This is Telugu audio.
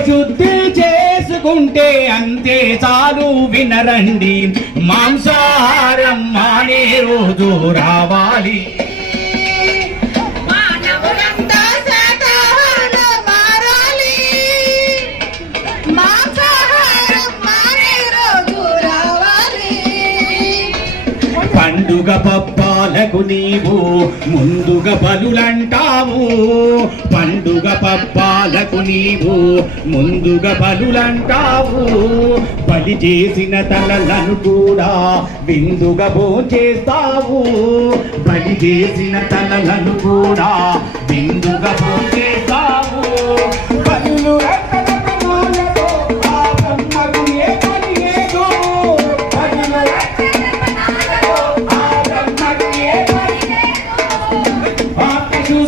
శుద్ధి చేసుకుంటే అంతే చాలు వినరండి మాంసాహారం మానే రోజు రావాలి పండుగ పప్పాలకు నీవు ముందుగా బలులంటావు పండుగ పప్పాలకు నీవు ముందుగా బలులంటావు బలి చేసిన తలలను కూడా విందుగా భోంచేస్తావు బలి చేసిన తలలను కూడా